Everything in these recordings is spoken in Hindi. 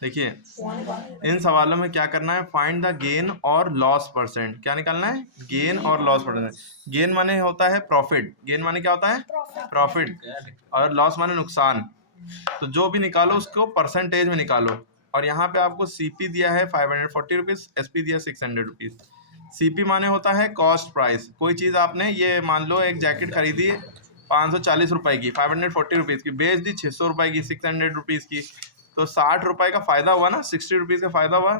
देखिए इन सवालों में क्या करना है, फाइंड द गेन और लॉस परसेंट। क्या निकालना है? गेन और लॉस परसेंट। गेन माने होता है प्रॉफिट, गेन माने क्या होता है? प्रॉफिट। और लॉस माने नुकसान। तो जो भी निकालो उसको परसेंटेज में निकालो। और यहाँ पे आपको सीपी दिया है 540 रुपीज, एसपी दिया 600 रुपीज। सीपी माने होता है कॉस्ट प्राइस। कोई चीज आपने, ये मान लो एक जैकेट खरीदी है 540 रुपए की, 540 रुपीज की, बेच दी 600 रुपए की, 600 रुपीज की, तो 60 रुपए का फायदा हुआ ना, 60 रुपीज का फायदा हुआ।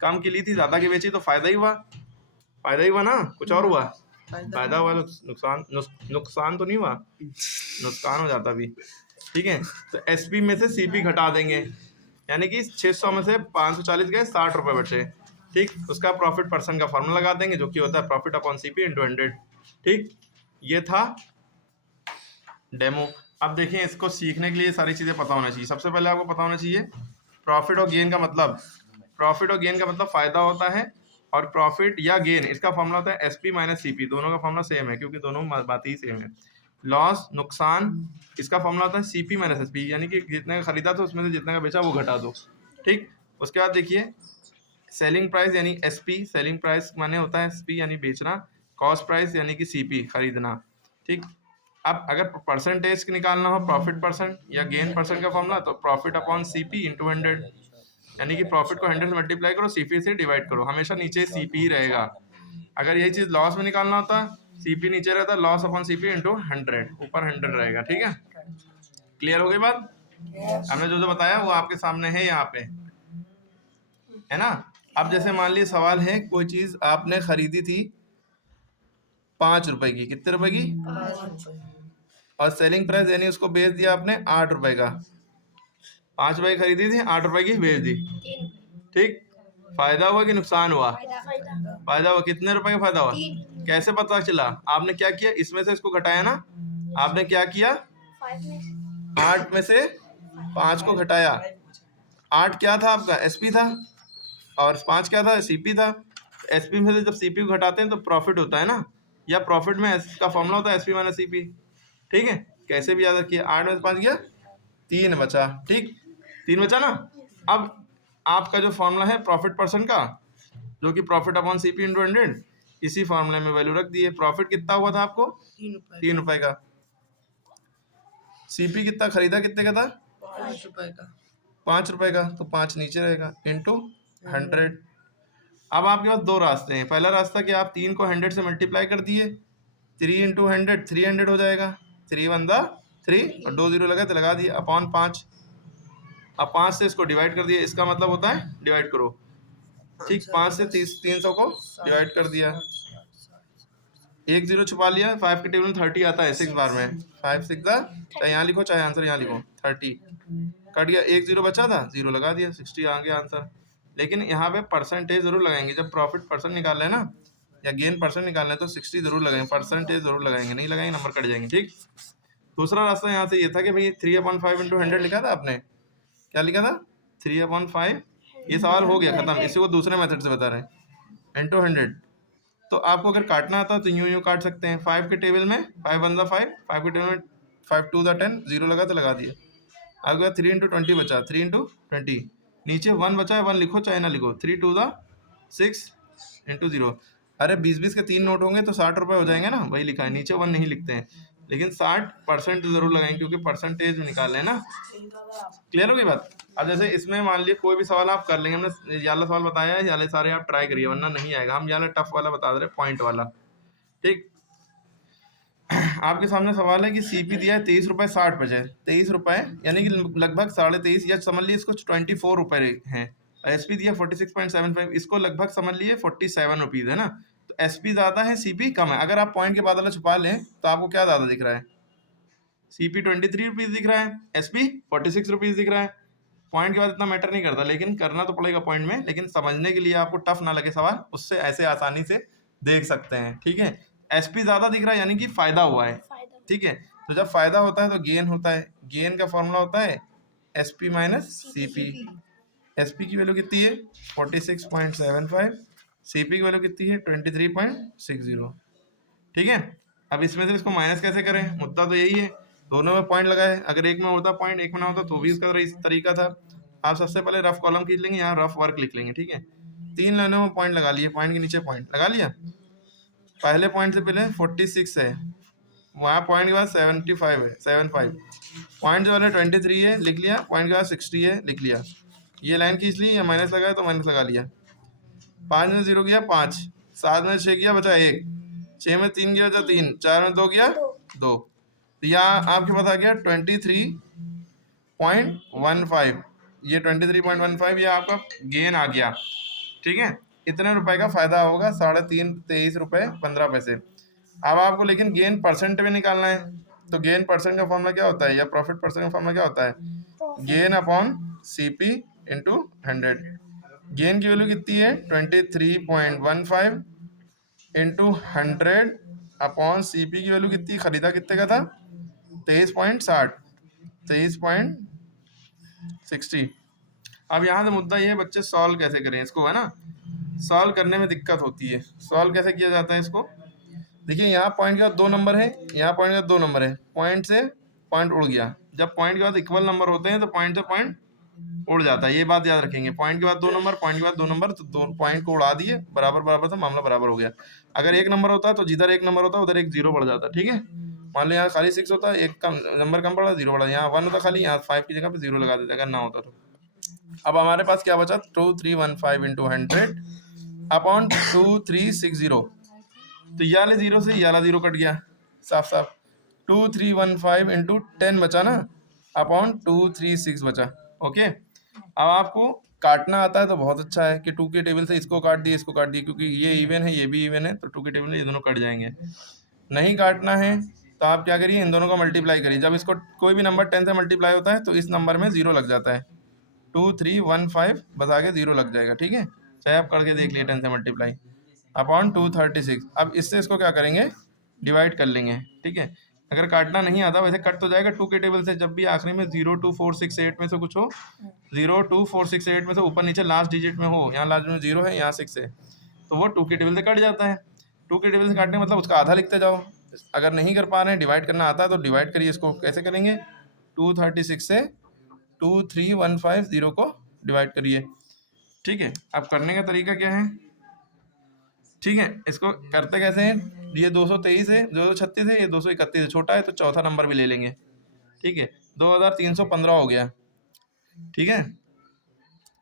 कम की ली थी, ज्यादा की बेची, तो फायदा ही हुआ। फायदा ही हुआ ना, कुछ और हुआ? फायदा हुआ। नुकसान नुकसान तो नहीं हुआ, नुकसान हो जाता भी। ठीक है, तो एसपी में से सीपी घटा देंगे, यानी कि 600 में से 540 गए, 60 रुपए बचे। ठीक, उसका प्रॉफिट परसेंट का फॉर्मूला लगा देंगे, जो कि होता है प्रॉफिट अपॉन सीपी इंटू 100। ठीक, ये था डेमो। अब देखिए, इसको सीखने के लिए सारी चीजें पता होना चाहिए। सबसे पहले आपको पता होना चाहिए प्रॉफिट और गेन का मतलब। प्रॉफिट और गेन का मतलब फायदा होता है, और प्रॉफिट या गेन इसका फॉर्मूला होता है एसपी माइनस सीपी। दोनों का फॉर्मूला सेम है, क्योंकि दोनों बात ही सेम है। लॉस नुकसान, इसका फॉर्मूला होता है सीपी माइनस एसपी, यानी कि जितने का खरीदा था उसमें से जितने का बेचा वो घटा दो। ठीक, उसके बाद देखिए सेलिंग प्राइस यानी एसपी, सेलिंग प्राइस माने होता है एसपी यानी बेचना। कॉस्ट प्राइस यानी कि सीपी खरीदना। ठीक, अब अगर परसेंटेज निकालना हो, प्रॉफिट परसेंट या गेन परसेंट का फॉर्मूला, तो प्रॉफिट अपॉन सीपी इंटू 100, यानी कि प्रॉफिट को 100 से मल्टीप्लाई करो, सीपी से डिवाइड करो, हमेशा नीचे सीपी ही रहेगा। अगर यही चीज लॉस में निकालना होता, सीपी नीचे रहता, लॉस अपॉन सीपी इंटू 100, ऊपर 100 रहेगा। ठीक है, क्लियर हो गई बात? हमने जो जो बताया वो आपके सामने है यहाँ पे, है ना। अब जैसे मान लीजिए सवाल है, कोई चीज आपने खरीदी थी 5 रुपए की, कितने रुपए की? और सेलिंग प्राइस यानी उसको बेच दिया आपने 8 रुपए का। 5 रुपए की खरीदी थी, 8 रुपए की बेच दी। ठीक, फायदा हुआ कि नुकसान हुआ? फायदा हुआ। कितने रुपए का फायदा हुआ? कैसे पता चला? आपने क्या किया, इसमें से इसको घटाया ना। आपने क्या किया, 8 में से 5 को घटाया। 8 क्या था आपका? एसपी था, और 5 क्या था? सीपी था। एसपी में से जब सीपी को घटाते हैं तो प्रॉफिट होता है ना, या प्रॉफिट में का फॉर्मूला होता है एसपी माइनस सीपी। ठीक है, कैसे भी याद रखिए। 8 में से 5 गया, 3 बचा। ठीक, 3 बचा ना। अब आपका जो फॉर्मूला है प्रॉफिट परसेंट का, जो कि प्रॉफिट अपॉन सीपी इंटू 100, इसी फॉर्मूले में वैल्यू रख दिए। प्रॉफिट कितना हुआ था आपको? 3 रुपए का। सीपी कितना खरीदा, कितने का था? 5 रुपए का। 5 रुपए का, तो 5 नीचे रहेगा, इंटू 100। अब आपके पास दो रास्ते हैं। पहला रास्ता कि आप 3 को 100 से मल्टीप्लाई कर दिए, 3 इंटू 100 300 हो जाएगा। 3 1 3, और 2 जीरो लगा तो लगा दिए, अपॉन 5। अब 5 से इसको डिवाइड कर दिया, इसका मतलब होता है डिवाइड करो। ठीक, 5 से 300 को डिवाइड कर दिया, एक जीरो छुपा लिया। 5 के टेबल में 30 आता है 6 बार में। 5 6 चाहे यहाँ लिखो चाहे आंसर यहाँ लिखो, 30 कट गया। एक जीरो बचा था, जीरो लगा दिया, 60 आ गया आंसर। लेकिन यहाँ पे परसेंटेज जरूर लगाएंगे, जब प्रॉफिट परसेंट निकाल रहे हैं ना, या गेन परसेंट निकालना है, तो 60 जरूर लगाएंगे, परसेंटेज जरूर लगाएंगे। नहीं लगाएंगे नंबर कट जाएंगे। ठीक, दूसरा रास्ता यहाँ से ये था कि भाई 3/5 इंटू 100 लिखा था आपने। क्या लिखा था? 3/5। ये सवाल हो गया खत्म, इसी को दूसरे मेथड से बता रहे हैं, इंटू 100। तो आपको अगर काटना आता तो यूं काट सकते हैं। 5 के टेबल में 5 1 5, 5 के टेबल में 5 2 10, जीरो लगा तो लगा दिए। आपके पास 3 इंटू 20 बचा, 3 इंटू 20, नीचे 1 बचा है, 1 लिखो चाहे ना लिखो। 3 2 6 इंटू 0। अरे 20 के 3 नोट होंगे तो 60 रुपए हो जाएंगे ना, वही लिखा है, नीचे 1 नहीं लिखते हैं। लेकिन 60% जरूर लगाएंगे, क्योंकि परसेंटेज निकाल रहे हैं ना। क्लियर हो गई बात? अब जैसे इसमें मान लीजिए कोई भी सवाल आप कर लेंगे, हमने ये वाला सवाल बताया है, ये वाले सारे आप ट्राई करिए, वरना नहीं आएगा। हम ये वाला टफ वाला बता दे रहे, पॉइंट वाला। ठीक, आपके सामने सवाल है कि सीपी दिया है 23 रुपए 60 पैसे। 23 रुपए यानी कि लगभग 23.5, या समझ लीजिए इसको 24 रुपए हैं। एसपी दिया 46.75, इसको लगभग समझ लीजिए 47 रुपीज है ना। तो एसपी ज्यादा है, सीपी कम है। अगर आप पॉइंट के बाद वाला छुपा लें तो आपको क्या ज्यादा दिख रहा है? सीपी 23 रुपीज दिख रहा है, एसपी 46 रुपीज दिख रहा है। पॉइंट के बाद इतना मैटर नहीं करता, लेकिन करना तो पड़ेगा पॉइंट में। लेकिन समझने के लिए आपको टफ ना लगे सवाल, उससे ऐसे आसानी से देख सकते हैं। ठीक है, एसपी ज्यादा दिख रहा है यानी कि फायदा हुआ है। ठीक है, तो जब फायदा होता है तो गेन होता है। गेन का फॉर्मूला होता है एसपी माइनस सीपी। एसपी की वैल्यू कितनी है? 46.75। सीपी की वैल्यू कितनी है? 23.60। ठीक है, अब इसमें से इसको माइनस कैसे करें? मुद्दा तो यही है, दोनों में पॉइंट लगाए। अगर एक में होता पॉइंट, एक में ना होता तो भी इसका तरीका था। आप सबसे पहले रफ कॉलम खींच लेंगे, यहाँ रफ वर्क लिख लेंगे, ठीक है। 3 लाइनों में पॉइंट लगा लिए, पॉइंट के नीचे पॉइंट लगा लिया। पहले पॉइंट से पहले 46 है, वहाँ पॉइंट के बाद 75 है, 75 पॉइंट जो है 23 है, लिख लिया। पॉइंट के बाद 60 है, लिख लिया। ये लाइन खींच ली, या माइनस लगाया तो माइनस लगा लिया। 5 में 0 गया 5, 7 में 6 गया बचा 1, 6 में 3 गया बचा 3, 4 में 2 गया 2। तो यहाँ आपके पास आ गया 23.15। ये 23.15 ये आपका गेन आ गया, ठीक है। इतने रुपए का फायदा होगा, 23.5 रुपये 15 पैसे। अब आपको लेकिन गेन परसेंट में निकालना है, तो गेन परसेंट का फॉर्मूला क्या होता है, या प्रॉफिट परसेंट का फॉर्मूला क्या होता है, gain upon CP into 100। Gain की वैल्यू कितनी है 23.15 इंटू 100 अपॉन CP की वैल्यू कितनी, खरीदा कितने का था 23.60, 23.60। अब यहाँ से मुद्दा ये है बच्चे सॉल्व कैसे करें इसको, है ना। सॉल्व करने में दिक्कत होती है। सॉल्व कैसे किया जाता है इसको, देखिए यहाँ पॉइंट के बाद 2 नंबर है, यहाँ पॉइंट के बाद 2 नंबर है, पॉइंट से पॉइंट उड़ गया। जब पॉइंट के बाद इक्वल नंबर होते हैं तो पॉइंट से पॉइंट उड़ जाता है, ये बात याद रखेंगे। पॉइंट के बाद 2 नंबर, पॉइंट के बाद 2 नंबर, तो 2 पॉइंट को उड़ा दिए, बराबर बराबर था, मामला बराबर हो गया। अगर 1 नंबर होता तो जिधर 1 नंबर होता उधर 1 0 बढ़ जाता, ठीक है। मान लो यहाँ खाली 6 होता, 1 कम नंबर कम पड़ा 0 बढ़ा, यहाँ 1 होता खाली, यहाँ 5 की जगह पे 0 लगा देते अगर ना होता तो। अब हमारे पास क्या बचा 2315 इंटू 100 अपॉन 2360। तो ये वाले 0 से ये वाला 0 कट गया साफ साफ। 2315 इंटू 10 बचा ना, अपॉन 236 बचा। ओके, अब आपको काटना आता है तो बहुत अच्छा है कि 2 के टेबल से इसको काट दिए, इसको काट दिए, क्योंकि ये इवन है ये भी इवन है, तो 2 के टेबल में ये दोनों कट जाएंगे। नहीं काटना है तो आप क्या करिए, इन दोनों का मल्टीप्लाई करिए। जब इसको कोई भी नंबर 10 से मल्टीप्लाई होता है तो इस नंबर में 0 लग जाता है, 2315 बस आगे 0 लग जाएगा, ठीक है। चाहे आप करके देख लिए 10 से मल्टीप्लाई अपॉन 236। अब इससे इसको क्या करेंगे, डिवाइड कर लेंगे, ठीक है। अगर काटना नहीं आता, वैसे कट तो जाएगा 2 के टेबल से, जब भी आखिरी में 02468 में से कुछ हो, 02468 में से ऊपर नीचे लास्ट डिजिट में हो, यहाँ लास्ट में 0 है, यहाँ 6 है, तो वो 2 के टेबल से कट जाता है। 2 के टेबल से काटने मतलब उसका आधा लिखते जाओ। अगर नहीं कर पा रहे हैं, डिवाइड करना आता है तो डिवाइड करिए। इसको कैसे करेंगे, 236 से 2310 को डिवाइड करिए, ठीक है। अब करने का तरीका क्या है, ठीक है, इसको करते कैसे हैं, ये 223 है, 236 है, ये 231 है, छोटा है तो चौथा नंबर भी ले लेंगे, ठीक है। 2315 हो गया, ठीक है,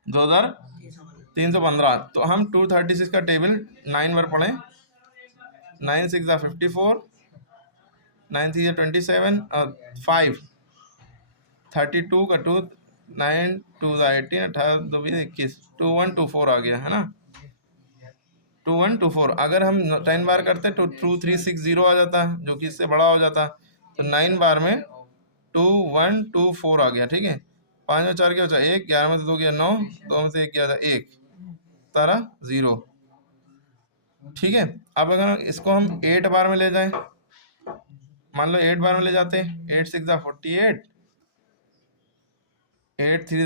2315। तो हम 236 का टेबल 9 बार पढ़ें, 9 6 54, 9 3 27 और 5 32 का 2, 9 2 18, 18 2 21, 2124 आ गया, है ना, 2124। अगर हम 10 बार करते तो 2360 आ जाता, जो कि इससे बड़ा हो जाता। तो 9 बार में 2124 आ गया, ठीक है। 5 में 4 क्या बचा 1, 11 में से 2 गया 9, 2 में से 1 गया था 1, तारा 0, ठीक है। अब अगर इसको हम 8 बार में ले जाएं, मान लो 8 बार में ले जाते हैं, 8 6 48, 8 3